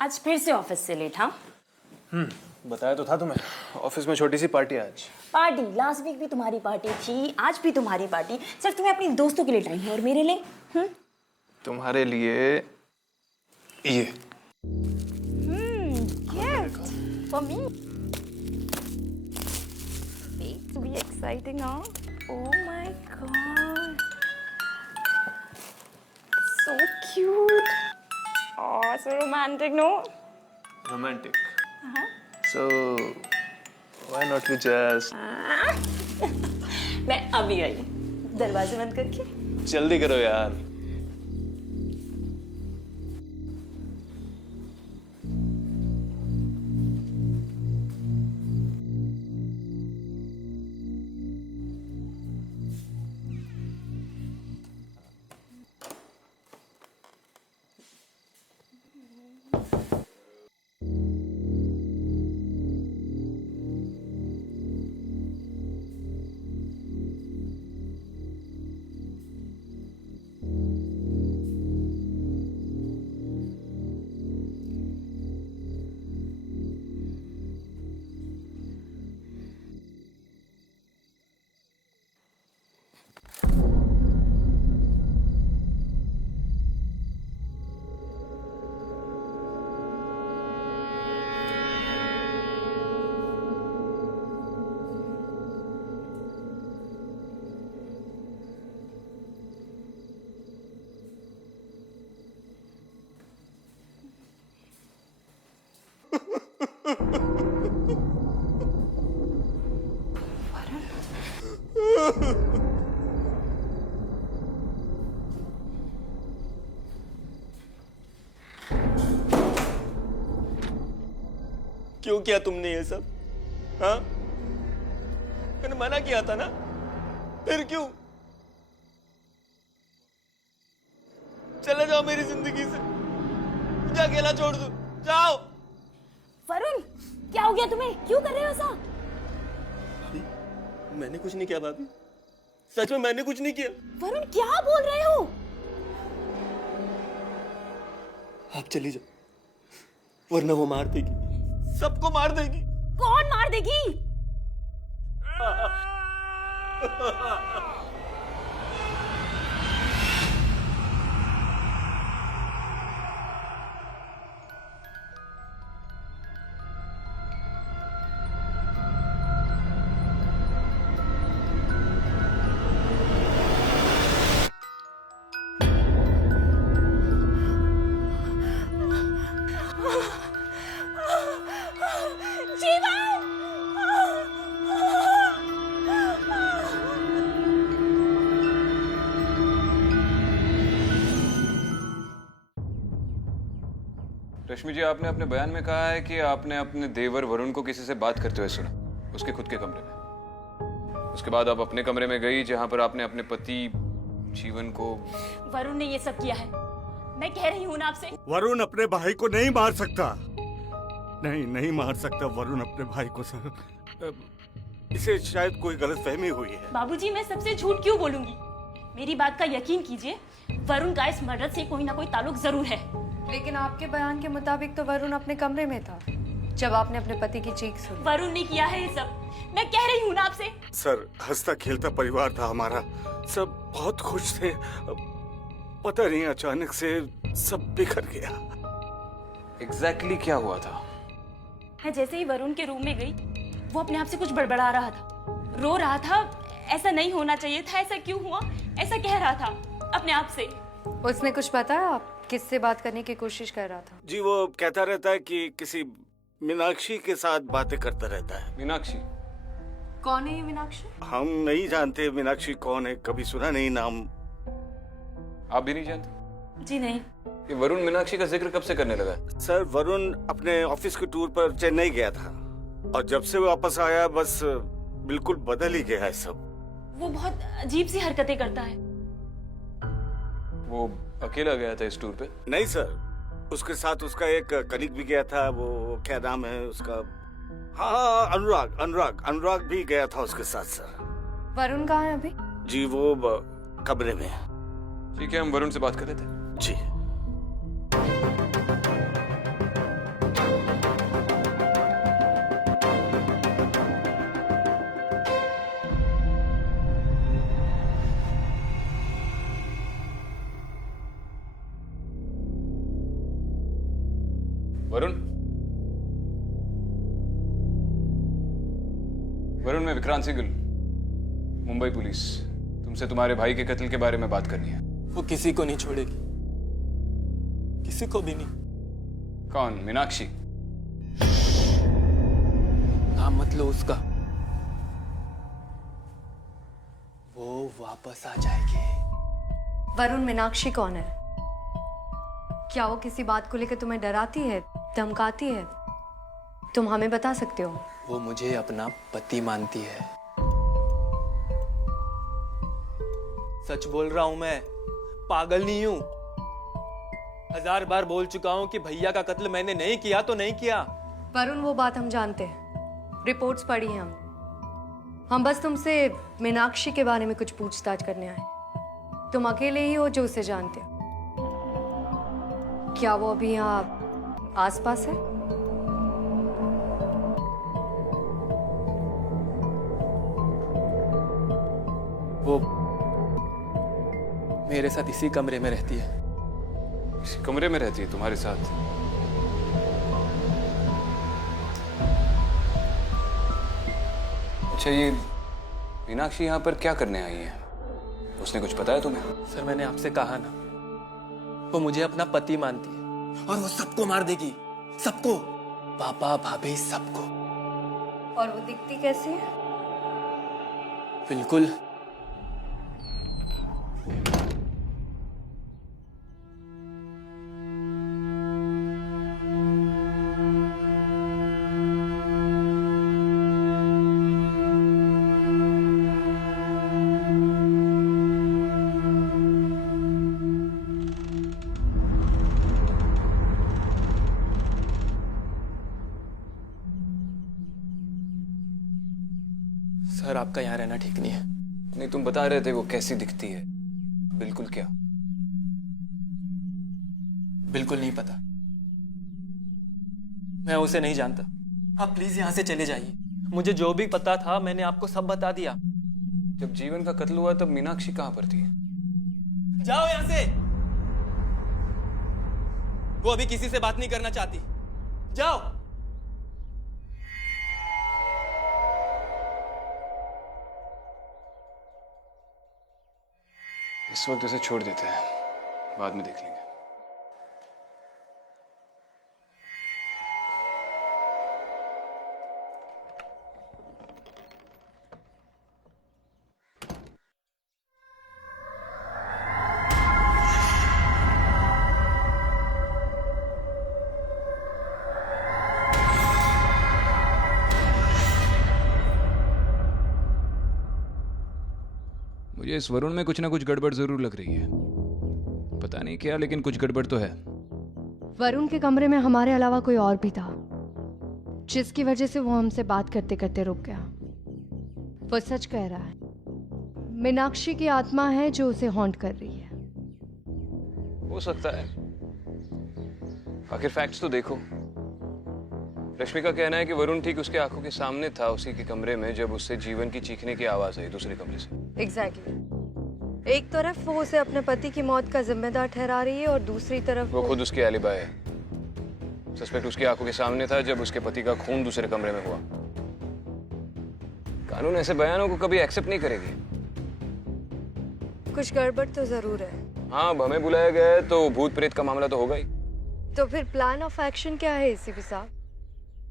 आज फिर से ऑफिस से लेट? हाँ, बताया तो था तुम्हें, ऑफिस में छोटी सी पार्टी है आज। पार्टी? लास्ट वीक भी तुम्हारी पार्टी थी, आज भी तुम्हारी पार्टी। सिर्फ तुम्हें अपने दोस्तों के लिए टाइम है और मेरे लिए? तुम्हारे लिए ये gift for me. To be exciting, huh? Oh my god, so cute. Oh, so romantic, no? Romantic. So why not we just मैं अभी आई, दरवाजे बंद करके। जल्दी करो यार। क्यों किया तुमने ये सब? हाँ, मैंने मना किया था ना, फिर क्यों? चले जाओ मेरी जिंदगी से, मुझे अकेला छोड़ दो, जाओ। वरुण, क्या हो गया तुम्हें? क्यों कर रहे हो ऐसा? मैंने कुछ नहीं किया भाभी, सच में मैंने कुछ नहीं किया। वरुण, क्या बोल रहे हो? आप चली जाओ, वरना वो मार देगी, सबको मार देगी। कौन मार देगी? रश्मि जी, आपने अपने बयान में कहा है कि आपने अपने देवर वरुण को किसी से बात करते हुए सुना, उसके खुद के कमरे में। उसके बाद आप अपने कमरे में गई जहां पर आपने अपने पति जीवन को। वरुण ने ये सब किया है, मैं कह रही हूँ ना आपसे। वरुण अपने भाई को नहीं मार सकता, नहीं मार सकता वरुण अपने भाई को सर। इसे शायद कोई गलतफहमी हुई है। बाबूजी, मैं सबसे झूठ क्यों बोलूंगी? मेरी बात का यकीन कीजिए, वरुण का इस मर्डर से कोई ना कोई ताल्लुक जरूर है। लेकिन आपके बयान के मुताबिक तो वरुण अपने कमरे में था जब आपने अपने पति की चीख सुनी। वरुण ने किया है ये सब, मैं कह रही हूँ ना आपसे। सर, हंसता खेलता परिवार था हमारा, सब बहुत खुश थे। पता नहीं अचानक से सब बिखर गया। एग्जैक्टली क्या हुआ था? मैं जैसे ही वरुण के रूम में गई, वो अपने आप से कुछ बड़बड़ा रहा था, रो रहा था। ऐसा नहीं होना चाहिए था, ऐसा क्यों हुआ, ऐसा कह रहा था अपने आप से। उसने कुछ बताया? आप किससे बात करने की कोशिश कर रहा था? जी, वो कहता रहता है कि किसी मीनाक्षी के साथ बातें करता रहता है। मीनाक्षी? कौन है ये मीनाक्षी? हम नहीं जानते मीनाक्षी कौन है, कभी सुना नहीं नाम। आप भी नहीं जानते? जी नहीं। ये वरुण मीनाक्षी का जिक्र कब से करने लगा? सर, वरुण अपने ऑफिस के टूर पर चेन्नई गया था और जब से वापस आया बस बिल्कुल बदल ही गया है सब। वो बहुत अजीब सी हरकतें करता है। वो अकेला गया था इस टूर पे? नहीं सर, उसके साथ उसका एक कलीग भी गया था। वो क्या नाम है उसका? हाँ, अनुराग भी गया था उसके साथ सर। वरुण कहाँ है अभी? जी, वो कमरे में है। ठीक है, हम वरुण से बात कर लेते हैं। जी। वरुण, वरुण, मैं विक्रांत सिंगल, मुंबई पुलिस। तुमसे तुम्हारे भाई के कत्ल के बारे में बात करनी है। वो किसी को नहीं छोड़ेगी, किसी को भी नहीं। कौन? मीनाक्षी? नाम मत लो उसका, वो वापस आ जाएगी। वरुण, मीनाक्षी कौन है? क्या वो किसी बात को लेकर तुम्हें डराती है, धमकाती है? तुम हमें बता सकते हो? वो मुझे अपना पति मानती है। सच बोल रहा हूं मैं, पागल नहीं हूं। 1000 बार बोल चुका हूं कि भैया का कत्ल मैंने नहीं किया तो नहीं किया। वरुण, वो बात हम जानते हैं, रिपोर्ट्स पढ़ी हैं हम बस तुमसे मीनाक्षी के बारे में कुछ पूछताछ करने आए। तुम अकेले ही हो जो उसे जानते हो। क्या वो अभी यहाँ आसपास है? वो मेरे साथ इसी कमरे में रहती है। इसी कमरे में रहती है तुम्हारे साथ? अच्छा, ये मीनाक्षी यहाँ पर क्या करने आई है? उसने कुछ बताया तुम्हें? सर, मैंने आपसे कहा ना, वो मुझे अपना पति मानती है और वो सबको मार देगी, सबको, पापा भाभी सबको। और वो दिखती कैसी है? बिल्कुल सर, आपका यहाँ रहना ठीक नहीं है। नहीं, तुम बता रहे थे वो कैसी दिखती है। बिल्कुल क्या? बिल्कुल नहीं पता, मैं उसे नहीं जानता। आप प्लीज यहाँ से चले जाइए। मुझे जो भी पता था मैंने आपको सब बता दिया। जब जीवन का कत्ल हुआ तब मीनाक्षी कहाँ पर थी? जाओ यहाँ से। वो अभी किसी से बात नहीं करना चाहती। जाओ। इस वक्त उसे छोड़ देते हैं, बाद में देख लेंगे। मुझे इस वरुण में कुछ ना कुछ गड़बड़ जरूर लग रही है। पता नहीं क्या, लेकिन कुछ गड़बड़ तो है। वरुण के कमरे में हमारे अलावा कोई और भी था, जिसकी वजह से वो हमसे बात करते करते रुक गया। वो सच कह रहा है, मीनाक्षी की आत्मा है जो उसे हॉन्ट कर रही है। हो सकता है, आखिर फैक्ट्स तो देखो। रश्मि का कहना है कि वरुण ठीक उसके आंखों के सामने था, उसी के कमरे में, जब उससे जीवन की चीखने की आवाज आई दूसरे कमरे से। एग्जैक्टली। एक तरफ वो उसे अपने पति की मौत का जिम्मेदार ठहरा रही है और दूसरी तरफ वो खुद उसकी एलिबा है। सस्पेक्ट उसकी आंखों के सामने था जब उसके पति का खून दूसरे कमरे में हुआ। कानून ऐसे बयानों को कभी एक्सेप्ट नहीं करेगी। कुछ गड़बड़ तो जरूर है। हाँ, अब हमें बुलाया गया है तो भूत प्रेत का मामला तो होगा ही। तो फिर प्लान ऑफ एक्शन क्या है एसीपी साहब?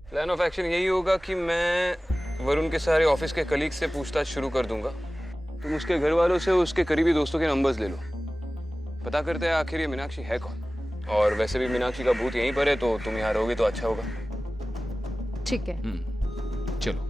प्लान ऑफ एक्शन यही होगा कि मैं वरुण के सारे ऑफिस के कलीग से पूछताछ शुरू कर दूंगा। तुम उसके घर वालों से उसके करीबी दोस्तों के नंबर्स ले लो। पता करते हैं आखिर ये मीनाक्षी है कौन। और वैसे भी मीनाक्षी का भूत यहीं पर है, तो तुम यहाँ रहोगे तो अच्छा होगा। ठीक है। चलो।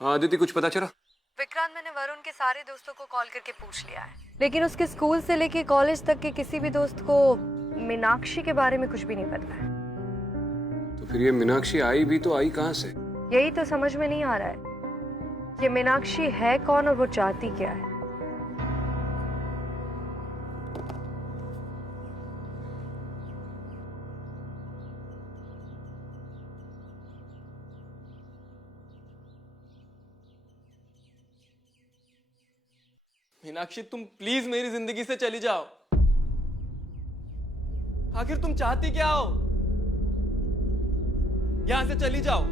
हाँ आदिति, कुछ पता चला? विक्रांत, मैंने वरुण के सारे दोस्तों को कॉल करके पूछ लिया है, लेकिन उसके स्कूल से लेके कॉलेज तक के किसी भी दोस्त को मीनाक्षी के बारे में कुछ भी नहीं पता है। तो फिर ये मीनाक्षी आई भी तो आई कहाँ से? यही तो समझ में नहीं आ रहा है, ये मीनाक्षी है कौन और वो चाहती क्या है। मीनाक्षी तुम प्लीज मेरी जिंदगी से चली जाओ। आखिर तुम चाहती क्या हो? यहां से चली जाओ,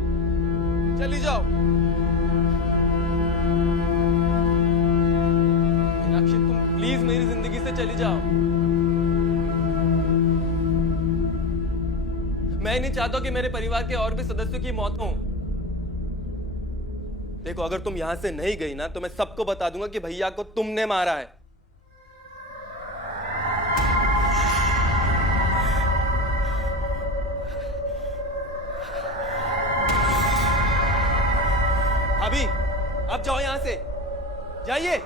चली जाओ। मीनाक्षी तुम प्लीज मेरी जिंदगी से चली जाओ। मैं नहीं चाहता कि मेरे परिवार के और भी सदस्यों की मौत हो। देखो, अगर तुम यहां से नहीं गई ना तो मैं सबको बता दूंगा कि भैया को तुमने मारा है। भाभी, अब जाओ यहां से, जाइए।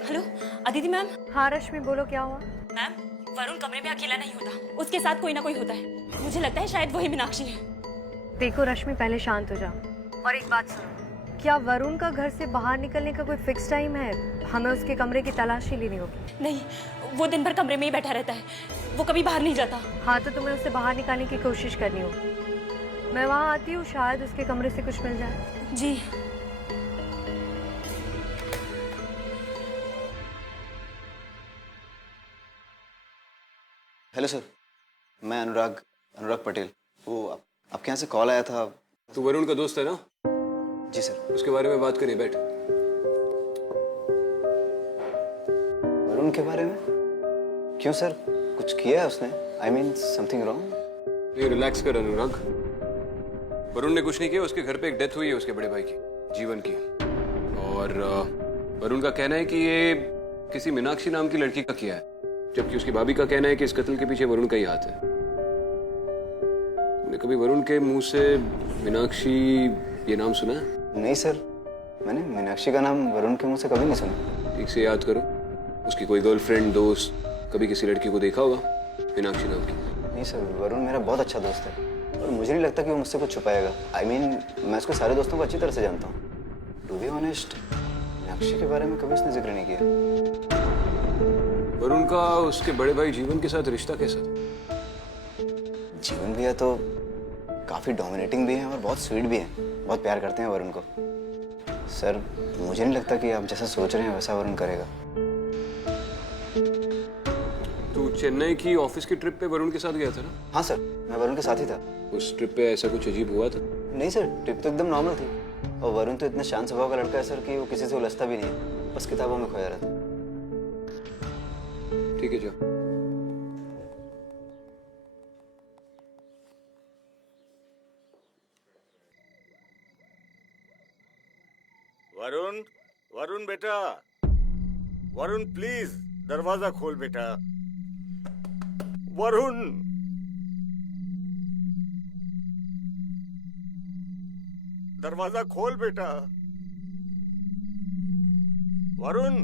Hello Aditi ma'am. हाँ रश्मि, बोलो क्या हुआ? मैम, वरुण कमरे में अकेला नहीं होता, उसके साथ कोई ना कोई होता है। मुझे लगता है शायद वही मीनाक्षी है। देखो रश्मि, पहले शांत हो जाओ और एक बात सुनो। क्या वरुण का घर से बाहर निकलने का कोई फिक्स टाइम है? हमें उसके कमरे की तलाशी लेनी होगी। नहीं, वो दिन भर कमरे में ही बैठा रहता है, वो कभी बाहर नहीं जाता। हाँ, तो तुम्हें उसे बाहर निकालने की कोशिश करनी होगी। मैं वहाँ आती हूँ, शायद उसके कमरे से कुछ मिल जाए। जी। हेलो सर, मैं अनुराग पटेल। वो आपके यहाँ से कॉल आया था। तू वरुण का दोस्त है ना? जी सर। उसके बारे में बात करिए, बैठ। वरुण के बारे में? क्यों सर, कुछ किया है उसने? I mean something wrong? ये रिलैक्स कर अनुराग। वरुण ने कुछ नहीं किया, उसके घर पे एक डेथ हुई है उसके बड़े भाई की, जीवन की। और वरुण का कहना है कि ये किसी मीनाक्षी नाम की लड़की का किया है, जबकि उसकी भाभी का कहना है कि इस कत्ल के पीछे वरुण का ही हाथ है। तुमने कभी वरुण के मुंह से मीनाक्षी ये नाम सुना है? नहीं सर, मैंने मीनाक्षी का नाम वरुण के मुंह से कभी नहीं सुना। ठीक से याद करो, उसकी कोई गर्लफ्रेंड, दोस्त, कभी किसी लड़की को देखा होगा मीनाक्षी नाम की? नहीं सर, वरुण मेरा बहुत अच्छा दोस्त है और मुझे नहीं लगता कि वो मुझसे कुछ छुपाएगा। आई मीन मैं उसके सारे दोस्तों को अच्छी तरह से जानता हूँ। टू बी ऑनेस्ट, मीनाक्षी के बारे में कभी उसने जिक्र नहीं किया। वरुण का उसके बड़े भाई जीवन के साथ रिश्ता कैसा था? जीवन भी है तो काफ़ी डोमिनेटिंग भी है और बहुत स्वीट भी है, बहुत प्यार करते हैं वरुण को। सर, मुझे नहीं लगता कि आप जैसा सोच रहे हैं वैसा वरुण करेगा। तू चेन्नई की ऑफिस की ट्रिप पे वरुण के साथ गया था ना? हाँ सर, मैं वरुण के साथ ही था। उस ट्रिप पे ऐसा कुछ अजीब हुआ था? नहीं सर, ट्रिप तो एकदम नॉर्मल थी और वरुण तो इतना शांत स्वभाव का लड़का है सर कि वो किसी से उलझता भी नहीं है, बस किताबों में खोया रहता। ठीक है, जाओ। वरुण, वरुण बेटा, वरुण प्लीज दरवाजा खोल बेटा। वरुण, दरवाजा खोल बेटा। वरुण,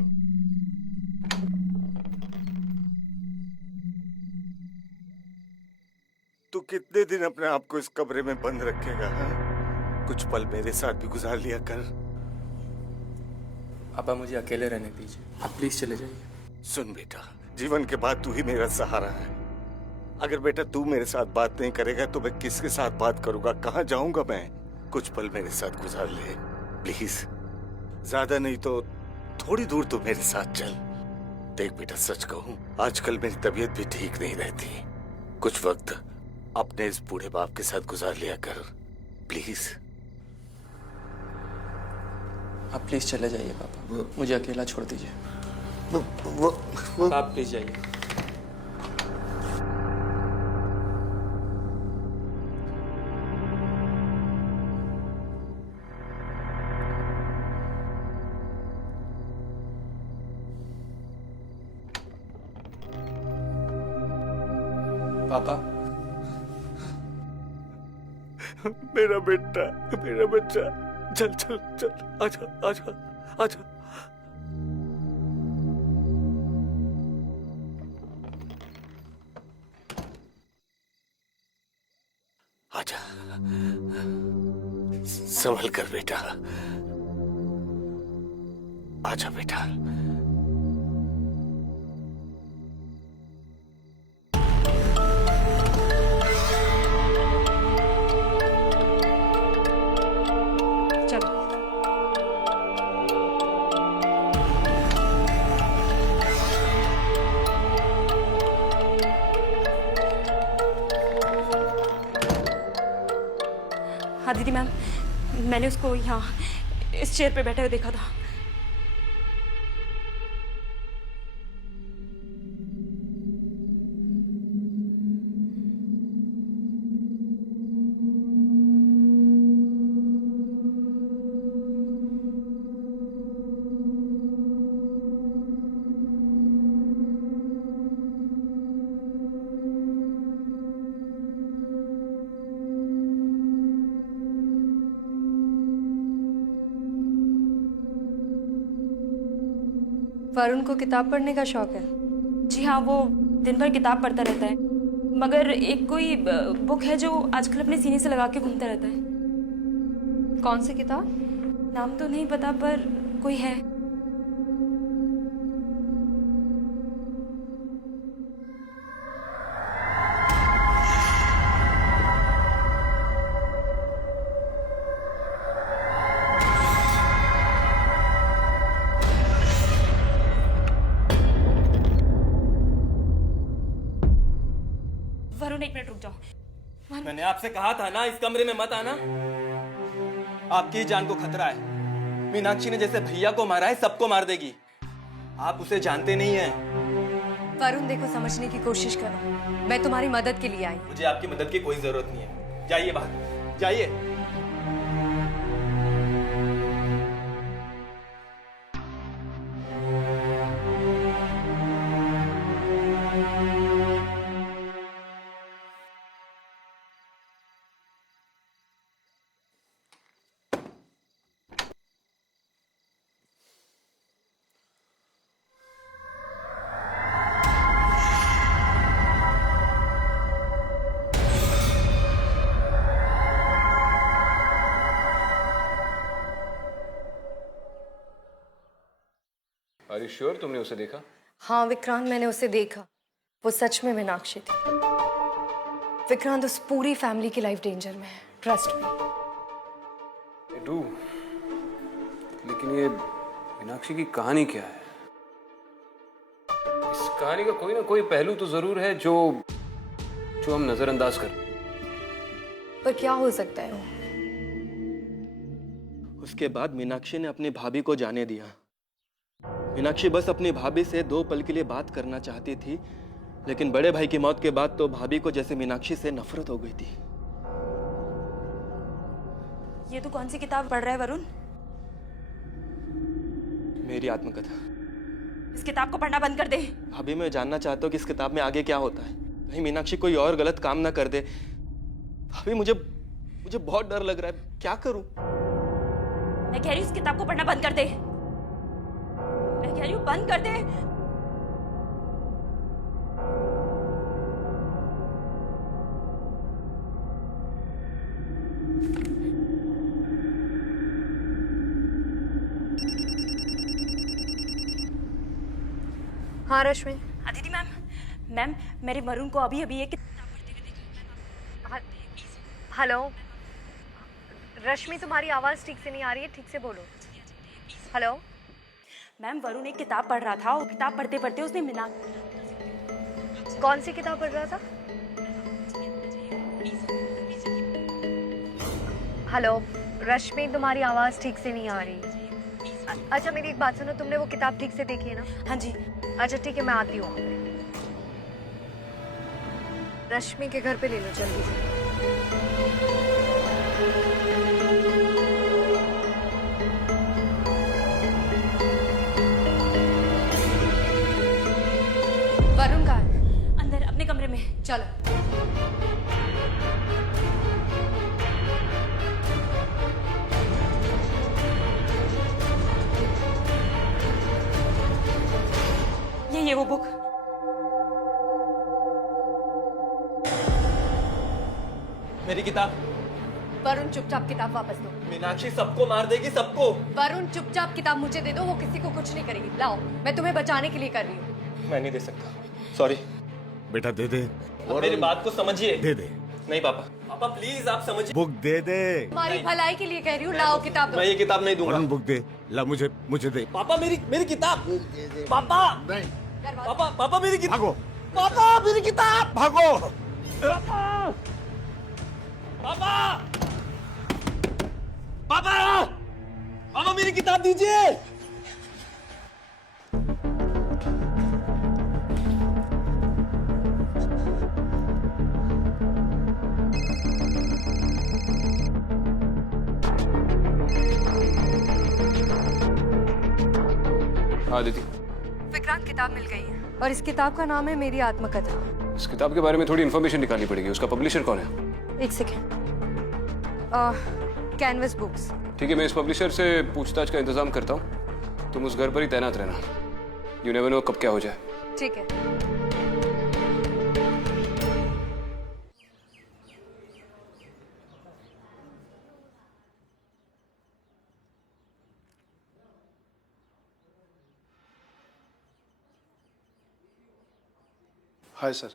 तू कितने दिन अपने आप को इस कमरे में बंद रखेगा? हाँ? कुछ पल मेरे साथ भी गुजार लिया कर। पापा, मुझे अकेले रहने दीजिए, आप प्लीज चले जाइए। सुन बेटा, जीवन के बाद तू ही मेरा सहारा है। अगर बेटा तू मेरे साथ बात नहीं करेगा तो मैं किसके साथ बात करूंगा, कहाँ जाऊंगा मैं? कुछ पल मेरे साथ गुजार ले प्लीज। ज्यादा नहीं तो थोड़ी दूर तो मेरे साथ चल। देख बेटा, सच कहूं, आजकल मेरी तबीयत भी ठीक नहीं रहती। कुछ वक्त अपने इस बूढ़े बाप के साथ गुजार लिया कर प्लीज। आप प्लीज चले जाइए पापा, मुझे अकेला छोड़ दीजिए। आप प्लीज जाइए। पापा, मेरा बेटा, मेरा बच्चा, चल चल चल, आजा आजा आजा। आजा, संभल कर बेटा, आजा बेटा। हाँ दीदी मैम, मैंने उसको यहाँ इस चेयर पे बैठे हुए देखा था। वरुण को किताब पढ़ने का शौक है। जी हाँ, वो दिन भर किताब पढ़ता रहता है, मगर एक कोई बुक है जो आजकल अपने सीने से लगा के घूमता रहता है। कौन सी किताब? नाम तो नहीं पता, पर कोई है। वरुण, एक मिनट रुक जाओ। मैंने आपसे कहा था ना इस कमरे में मत आना। आपकी ही जान को खतरा है। मीनाक्षी ने जैसे भैया को मारा है, सबको मार देगी। आप उसे जानते नहीं हैं। वरुण देखो, समझने की कोशिश करो, मैं तुम्हारी मदद के लिए आई। मुझे आपकी मदद की कोई जरूरत नहीं है। जाइए बाहर, जाइए। Are you sure तुमने उसे देखा? हाँ विक्रांत, मैंने उसे देखा। वो सच में मीनाक्षी थी। विक्रांत, उस पूरी फैमिली की लाइफ डेंजर में है, ट्रस्ट मी। I do। लेकिन ये मीनाक्षी की कहानी क्या है? इस कहानी का कोई ना कोई पहलू तो जरूर है जो हम नजरअंदाज कर। पर क्या हो सकता है वो? उसके बाद मीनाक्षी ने अपनी भाभी को जाने दिया। मीनाक्षी बस अपनी भाभी से 2 पल के लिए बात करना चाहती थी, लेकिन बड़े भाई की मौत के बाद तो भाभी को जैसे मीनाक्षी से नफरत हो गई थी। ये तो कौन सी किताब पढ़ रहा है वरुण? मेरी आत्मकथा। इस किताब को पढ़ना बंद कर दे। भाभी, मैं जानना चाहता हूँ कि इस किताब में आगे क्या होता है। कहीं मीनाक्षी कोई और गलत काम ना कर दे। भाभी, मुझे बहुत डर लग रहा है। क्या करूं? मैं कह रही हूँ इस किताब को पढ़ना बंद कर दे। मैं कह रही हूँ बंद कर दे। हाँ रश्मि। दीदी मैम, मेरे वरुण को अभी एक किताब पढ़ते हुए देखा। हेलो रश्मि, तुम्हारी आवाज ठीक से नहीं आ रही है, ठीक से बोलो। हेलो मैम, वरुण एक किताब पढ़ रहा था और किताब पढ़ते पढ़ते उसने कौन सी किताब पढ़ रहा था? हेलो रश्मि, तुम्हारी आवाज ठीक से नहीं आ रही। अच्छा मेरी एक बात सुनो, तुमने वो किताब ठीक से देखी है ना? हाँ जी। अच्छा ठीक है, मैं आती हूँ। रश्मि के घर पे ले लो जल्दी से। वरुण कहाँ है? अंदर अपने कमरे में। चलो। ये वो बुक। मेरी किताब। वरुण चुपचाप किताब वापस दो। मीनाक्षी सबको मार देगी, सबको। वरुण चुपचाप किताब मुझे दे दो, वो किसी को कुछ नहीं करेगी। लाओ, मैं तुम्हें बचाने के लिए कर रही हूँ। मैं नहीं दे सकता, सॉरी। बेटा दे दे। मेरी बात को समझिए। दे दे। नहीं पापा, पापा प्लीज आप समझिए। बुक दे दे। तुम्हारी भलाई के लिए कह रही हूँ, लाओ किताब दो। मैं ये किताब नहीं दूंगा। वरुण बुक दे। ला मुझे दे। पापा मेरी किताब। पापा पापा मेरी किताब। भागो। पापा मेरी किताब। भागो। पापा पापा, पापा मेरी किताब दीजिए। हाँ दीदी, विक्रांत, किताब मिल गई है और इस किताब का नाम है मेरी आत्मकथा। इस किताब के बारे में थोड़ी इन्फॉर्मेशन निकालनी पड़ेगी। उसका पब्लिशर कौन है? एक सेकेंड। Canvas books. ठीक है, मैं इस पब्लिशर से पूछताछ का इंतजाम करता हूँ। तुम उस घर पर ही तैनात रहना। यू नेवर नो कब क्या हो जाए। ठीक है। हाय सर,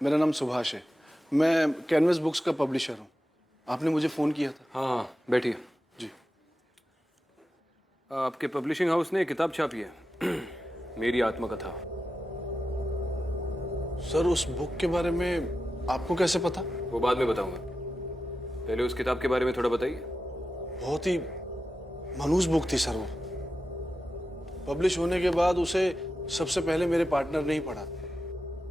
मेरा नाम सुभाष है। मैं कैनवस बुक्स का पब्लिशर हूँ। आपने मुझे फ़ोन किया था। हाँ हाँ, बैठिए। जी। आपके पब्लिशिंग हाउस ने किताब छापी है, मेरी आत्मकथा। सर, उस बुक के बारे में आपको कैसे पता? वो बाद में बताऊंगा, पहले उस किताब के बारे में थोड़ा बताइए। बहुत ही मनहूस बुक थी सर वो। पब्लिश होने के बाद उसे सबसे पहले मेरे पार्टनर ने ही पढ़ा।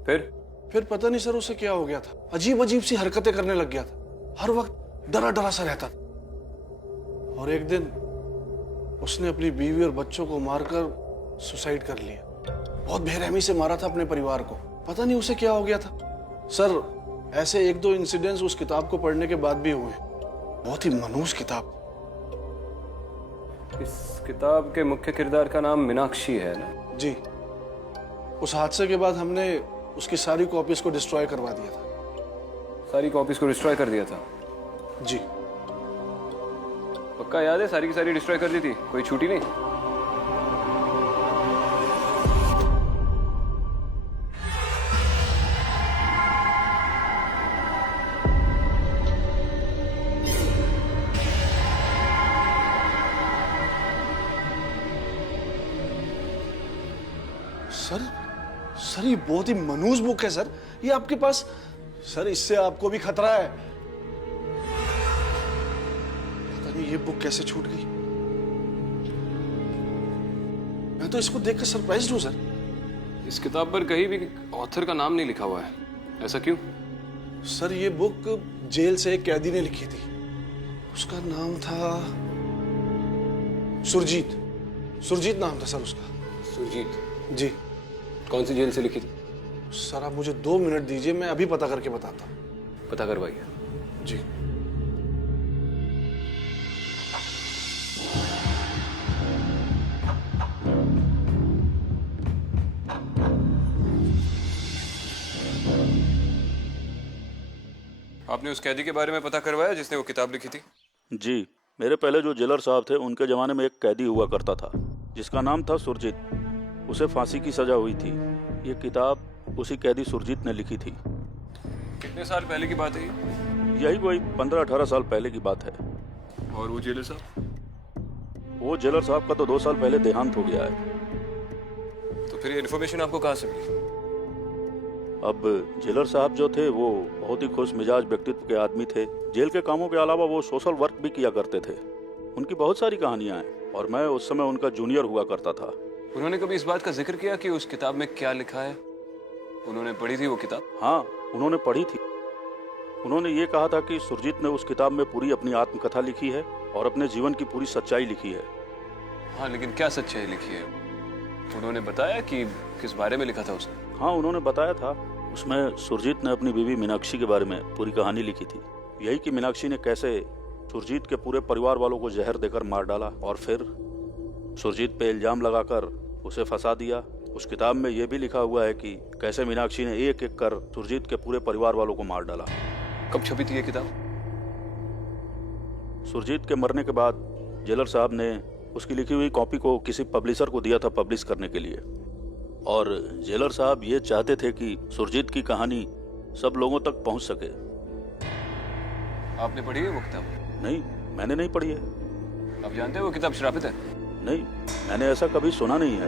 फिर पता नहीं सर उसे क्या हो गया था, अजीब अजीब सी हरकतें करने लग गया था। हर वक्त डरा डरा सा रहता था। और एक दिन उसने अपनी बीवी और बच्चों को मारकर सुसाइड कर लिया। बहुत बेरहमी से मारा था अपने परिवार को। पता नहीं उसे क्या हो गया था सर। ऐसे एक दो इंसिडेंट्स उस किताब को पढ़ने के बाद भी हुए। बहुत ही मनहूस किताब। इस किताब के मुख्य किरदार का नाम मीनाक्षी है ना? जी। उस हादसे के बाद हमने उसकी सारी कॉपीज को डिस्ट्रॉय करवा दिया था। सारी कॉपीज को डिस्ट्रॉय कर दिया था? जी। पक्का याद है? सारी की सारी डिस्ट्रॉय कर दी थी, कोई छूटी नहीं? सर ये बहुत ही मनहूस बुक है सर। ये आपके पास सर, इससे आपको भी खतरा है। पता नहीं ये बुक कैसे छूट गई। मैं तो इसको देखकर सरप्राइज्ड हूं सर। इस किताब पर कहीं भी ऑथर का नाम नहीं लिखा हुआ है, ऐसा क्यों? सर ये बुक जेल से एक कैदी ने लिखी थी। उसका नाम था सुरजीत। सुरजीत नाम था सर उसका। सुरजीत? जी। कौन सी जेल से लिखी थी? सर आप मुझे 2 मिनट दीजिए, मैं अभी पता करके बताता हूँ। पता करवाइए। जी। आपने उस कैदी के बारे में पता करवाया जिसने वो किताब लिखी थी? जी, मेरे पहले जो जेलर साहब थे उनके ज़माने में एक कैदी हुआ करता था जिसका नाम था सुरजीत। उसे फांसी की सज़ा हुई थी। ये किताब उसी कैदी सुरजीत ने लिखी थी। कितने साल पहले की बात है ये? यही कोई 15-18 साल पहले की बात है। और वो जेलर साहब? वो जेलर साहब का तो 2 साल पहले देहांत हो गया है। तो फिर ये इन्फॉर्मेशन आपको कहाँ से मिली? अब जेलर साहब जो थे वो बहुत ही खुश मिजाज व्यक्तित्व के आदमी थे। जेल के कामों के अलावा वो सोशल वर्क भी किया करते थे। उनकी बहुत सारी कहानियां हैं और मैं उस समय उनका जूनियर हुआ करता था। उन्होंने कभी इस बात का जिक्र किया कि उस किताब में क्या लिखा है? उन्होंने पढ़ी थी वो किताब? हाँ, उन्होंने पढ़ी थी। उन्होंने ये कहा था कि सुरजीत ने उस किताब में पूरी अपनी आत्मकथा लिखी है और अपने जीवन की पूरी सच्चाई लिखी है। हाँ, लेकिन क्या सच्चाई लिखी है? उन्होंने बताया कि किस बारे में लिखा था उसने? हाँ, उन्होंने बताया था। उसमें सुरजीत ने अपनी बीवी मीनाक्षी के बारे में पूरी कहानी लिखी थी। यही कि मीनाक्षी ने कैसे सुरजीत के पूरे परिवार वालों को जहर देकर मार डाला और फिर सुरजीत पे इल्जाम लगाकर उसे फंसा दिया। उस किताब में यह भी लिखा हुआ है कि कैसे मीनाक्षी ने एक एक कर सुरजीत के पूरे परिवार वालों को मार डाला। कब छपी थी ये किताब? सुरजीत के मरने के बाद जेलर साहब ने उसकी लिखी हुई कॉपी को किसी पब्लिशर को दिया था पब्लिश करने के लिए। और जेलर साहब ये चाहते थे कि सुरजीत की कहानी सब लोगों तक पहुंच सके। आपने पढ़ी है वो किताब? नहीं, मैंने नहीं पढ़ी है। आप जानते हैं वो किताब श्रापित है? नहीं, मैंने ऐसा कभी सुना नहीं है।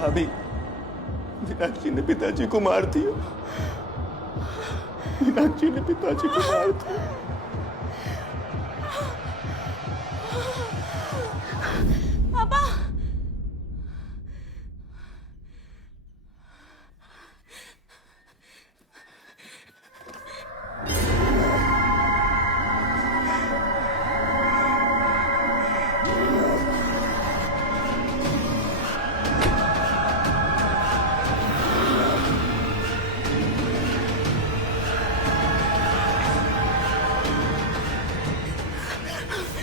भाभी, मीनाक्षी ने पिताजी को मार दिया। मीनाक्षी ने पिताजी को मार दिया। पापा,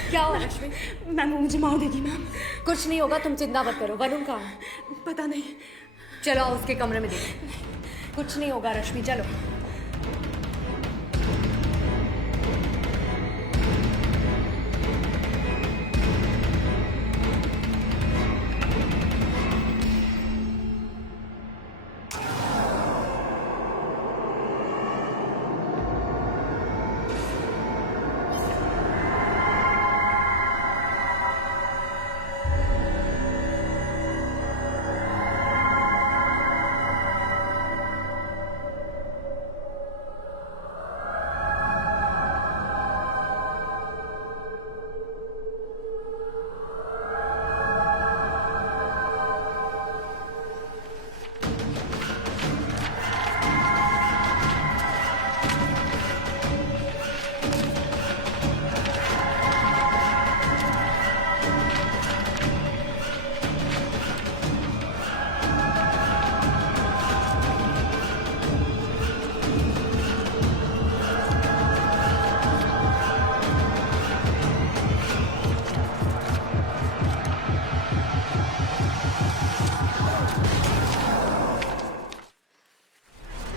क्या हुआ लक्ष्मी? मैम वो मुझे मार देगी मैम। कुछ नहीं होगा, तुम चिंता मत करो। वरुण कहाँ है? पता नहीं। चलो आओ उसके कमरे में देखो। कुछ नहीं होगा रश्मि, चलो।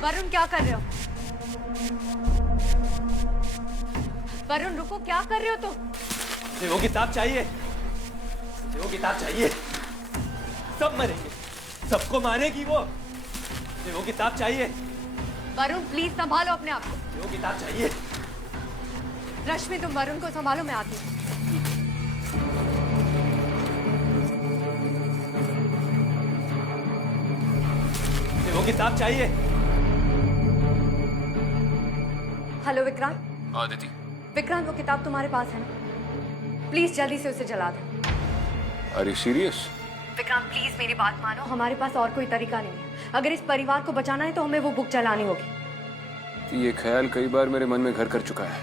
वरुण क्या कर रहे हो? वरुण रुको, क्या कर रहे हो तुम? मुझे वो किताब चाहिए, मुझे वो किताब चाहिए। सब मरेंगे, सबको मारेगी वो। मुझे वो किताब चाहिए। वरुण प्लीज संभालो अपने आप को। मुझे वो किताब चाहिए। रश्मि तुम वरुण को संभालो, मैं आती हूँ। मुझे वो किताब चाहिए। हेलो विक्रांत। आदिति, विक्रांत वो किताब तुम्हारे पास है ना? प्लीज जल्दी से उसे जला दो। Are you serious? Vikrant please मेरी बात मानो, हमारे पास और कोई तरीका नहीं है। अगर इस परिवार को बचाना है तो हमें वो बुक जलानी होगी। तो ये ख्याल कई बार मेरे मन में घर कर चुका है,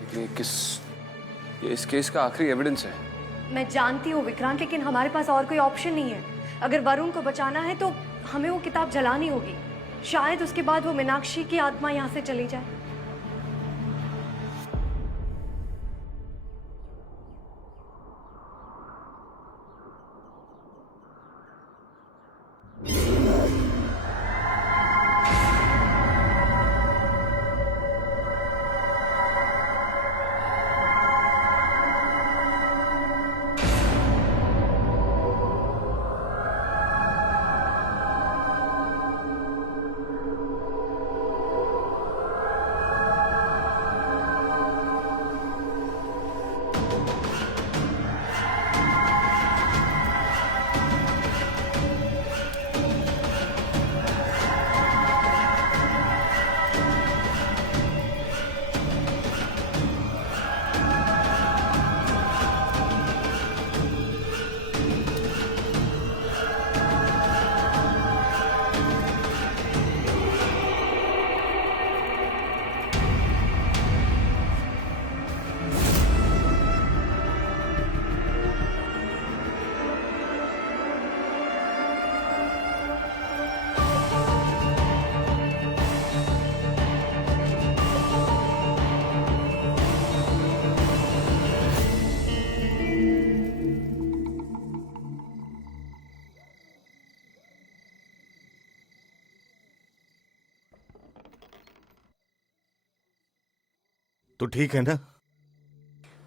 लेकिन ये इस केस का आखिरी एविडेंस है। मैं जानती हूँ विक्रांत, लेकिन हमारे पास और कोई ऑप्शन नहीं है। अगर वरुण को बचाना है तो हमें वो किताब जलानी होगी। शायद उसके बाद वो मीनाक्षी की आत्मा यहाँ से चली जाए। तो ठीक है ना?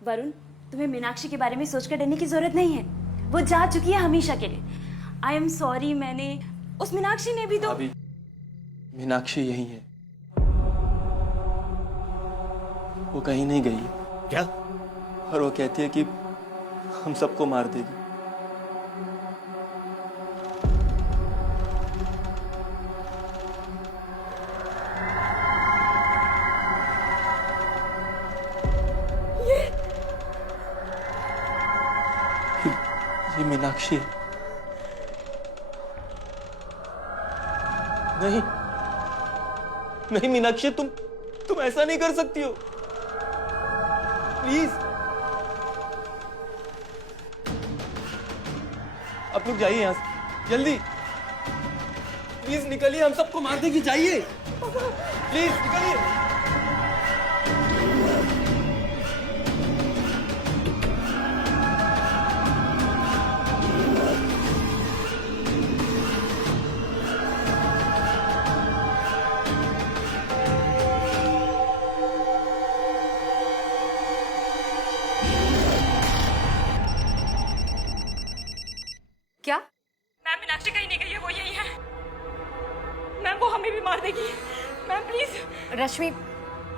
वरुण, तुम्हें मीनाक्षी के बारे में सोचकर डरने की जरूरत नहीं है। वो जा चुकी है हमेशा के लिए। आई एम सॉरी, मैंने उस मीनाक्षी ने भी तो। भाभी, मीनाक्षी यही है, वो कहीं नहीं गई। क्या? और वो कहती है कि हम सबको मार देगी। ये मीनाक्षी है। नहीं नहीं मीनाक्षी, तुम ऐसा नहीं कर सकती हो, प्लीज। आप लोग जाइए यहां से जल्दी, प्लीज निकलिए, हम सबको मार देगी, जाइए प्लीज निकलिए। क्या? मैम मीनाक्षी कहीं नहीं गई है, वो यही है। मैम वो हमें भी मार देगी। Ma'am please.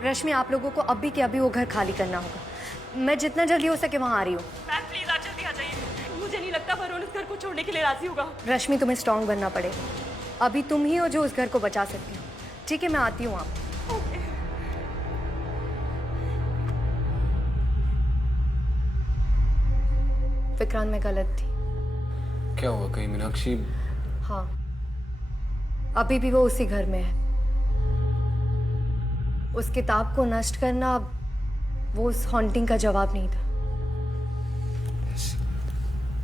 रश्मि आप लोगों को अभी के अभी वो घर खाली करना होगा। मैं जितना जल्दी हो सके वहाँ आ रही हूँ। मैम प्लीज आप जल्दी आ जाइए। मुझे नहीं लगता वरुण इस घर को छोड़ने के लिए राजी होगा। रश्मि तुम्हें स्ट्रांग बनना पड़ेगा। अभी तुम ही हो जो उस घर को बचा सकती हो। ठीक है, मैं आती हूँ। आप विक्रांत, मैं गलत थी। क्या हुआ? कहीं मीनाक्षी? हाँ, अभी भी वो उसी घर में है। उस किताब को नष्ट करना वो उस हॉन्टिंग का जवाब नहीं था।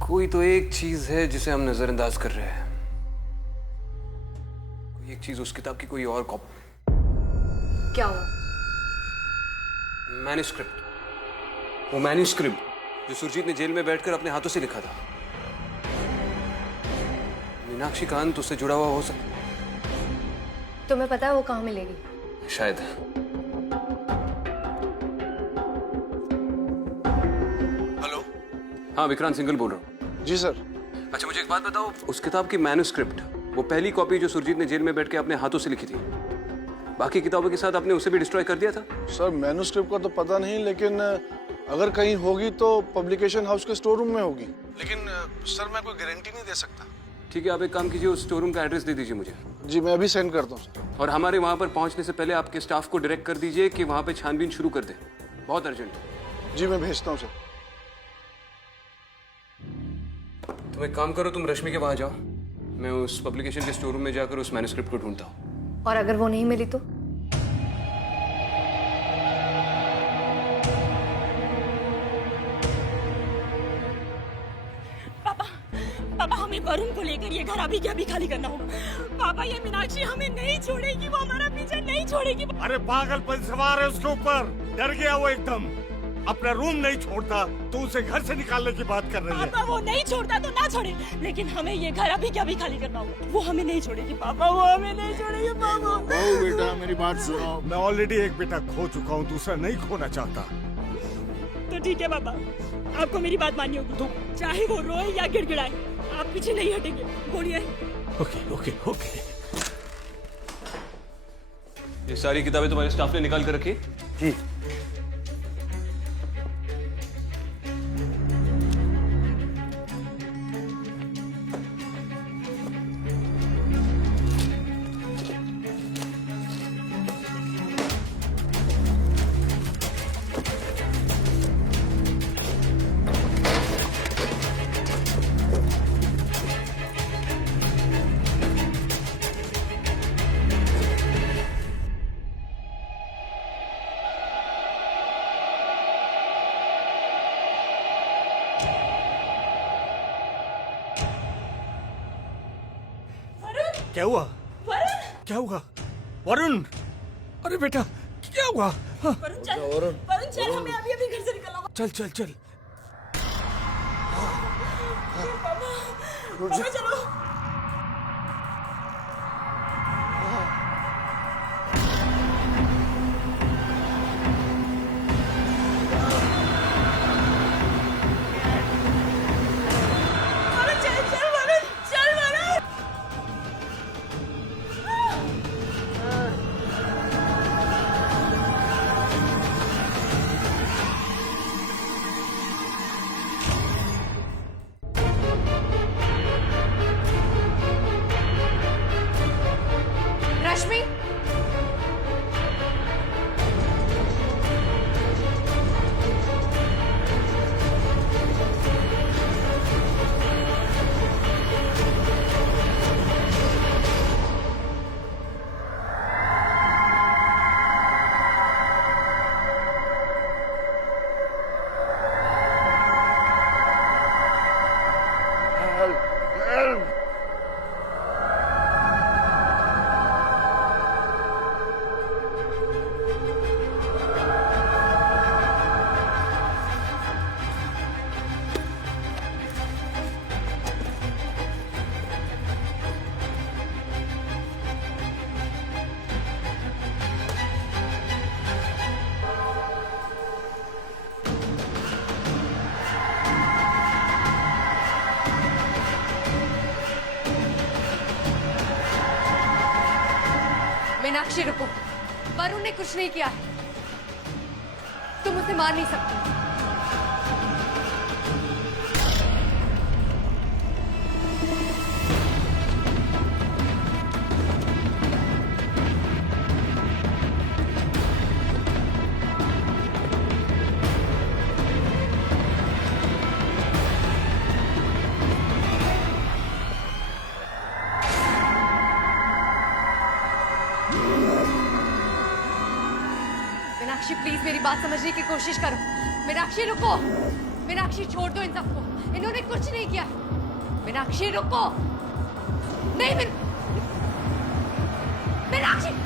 कोई तो एक चीज है जिसे हम नजरअंदाज कर रहे हैं। कोई एक चीज, उस किताब की कोई और कॉपी। क्या हुआ? मैन्युस्क्रिप्ट। वो मैन्युस्क्रिप्ट जो सुरजीत ने जेल में बैठकर अपने हाथों से लिखा था। मीनाक्षी का अंत उससे जुड़ा हुआ हो सकता। तुम्हें पता है वो कहाँ मिलेगी? शायद। हेलो। हाँ, विक्रांत सिंगल बोल रहा हूँ। जी सर। अच्छा, मुझे एक बात बताओ, उस किताब की मैन्युस्क्रिप्ट, वो पहली कॉपी जो सुरजीत ने जेल में बैठ के अपने हाथों से लिखी थी, बाकी किताबों के साथ आपने उसे भी डिस्ट्रॉय कर दिया था? सर मैन्युस्क्रिप्ट का तो पता नहीं, लेकिन अगर कहीं होगी तो पब्लिकेशन हाउस के स्टोर रूम में होगी। लेकिन सर मैं कोई गारंटी नहीं दे सकता। ठीक है, आप एक काम कीजिए, उस स्टोर रूम का एड्रेस दे दीजिए मुझे। जी मैं अभी सेंड करता हूँ सर। और हमारे वहाँ पर पहुँचने से पहले आपके स्टाफ को डायरेक्ट कर दीजिए कि वहाँ पे छानबीन शुरू कर दे। बहुत अर्जेंट है। जी मैं भेजता हूँ सर। तुम एक काम करो, तुम रश्मि के वहाँ जाओ, मैं उस पब्लिकेशन के स्टोर रूम में जाकर उस मैन्युस्क्रिप्ट को ढूंढता हूँ। और अगर वो नहीं मिली तो? पापा हमें वरुण को लेकर ये घर अभी के अभी खाली करना होगा। पापा ये मीनाक्षी हमें नहीं छोड़ेगी, वो हमारा पीछा नहीं छोड़ेगी। अरे पागलपन सवार है उसके ऊपर, डर गया वो एकदम। अपना रूम नहीं छोड़ता तो उसे घर से निकालने की बात कर रही है। पापा वो नहीं छोड़ता तो ना छोड़े, लेकिन हमें ये घर अभी के अभी खाली करना होगा। वो हमें नहीं छोड़ेगी पापा, वो हमें नहीं छोड़ेगी पापा। बेटा मेरी बात सुनो, मैं ऑलरेडी एक बेटा खो चुका हूँ, दूसरा नहीं खोना चाहता। तो ठीक है पापा, आपको मेरी बात माननी होगी। तो चाहे वो रोए या गिड़गिड़ाए, आप पीछे नहीं हटेंगे। बोलिए। Okay okay okay. ये सारी किताबें तुम्हारे स्टाफ ने निकाल कर रखी? जी। क्या हुआ? वरुण, क्या हुआ? वरुण, अरे बेटा क्या हुआ? हाँ। वरुण चल, वरुण चल, हमें अभी अभी घर से निकलना होगा। चल चल चल। पापा चलो। मीनाक्षी रुको, वरुण ने कुछ नहीं किया है, तुम उसे मार नहीं सकते। मीनाक्षी प्लीज मेरी बात समझने की कोशिश करो। मीनाक्षी रुको, मीनाक्षी छोड़ दो इन सबको, इन्होंने कुछ नहीं किया। मीनाक्षी रुको, नहीं मीनाक्षी।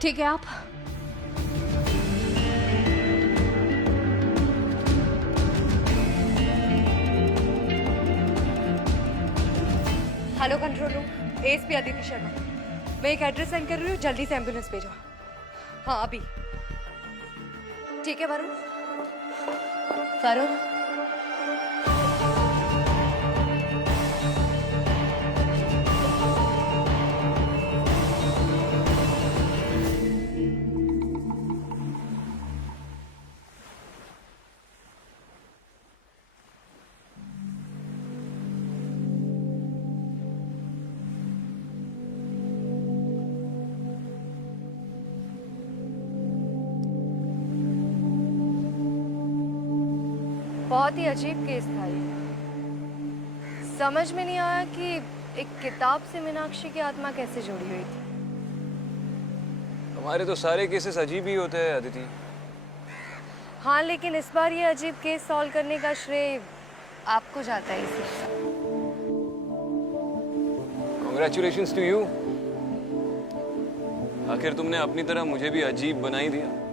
ठीक है आप hello control room, ASP Aditi Sharma. मैं एक एड्रेस सेंड कर रही हूँ, जल्दी से एम्बुलेंस भेजो। हाँ अभी। ठीक है वरुण। वरुण बहुत ही अजीब केस था ये। समझ में नहीं आया कि एक किताब से मीनाक्षी की आत्मा कैसे जुड़ी हुई थी। हमारे तो सारे केसेस अजीब ही होते हैं अदिति। हाँ लेकिन इस बार ये अजीब केस सॉल्व करने का श्रेय आपको जाता है इसे। Congratulations to you। आखिर तुमने अपनी तरह मुझे भी अजीब बना ही दिया।